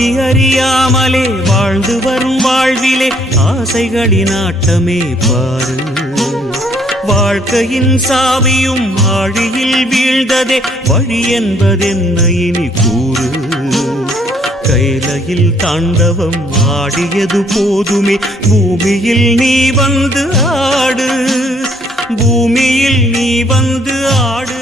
பாதி அறியாமலே வாழ்ந்து வரும் வாழ்விலே ஆசைகளின் ஆட்டமே பாரு. வாழ்க்கையின் சாவியும் ஆழியில் வீழ்ந்ததே வழி என்பதென்ன இனி கூறு. கைலையில் தாண்டவம் ஆடியது போதுமே பூமியில் நீ வந்து ஆடு, பூமியில் நீ வந்து ஆடு.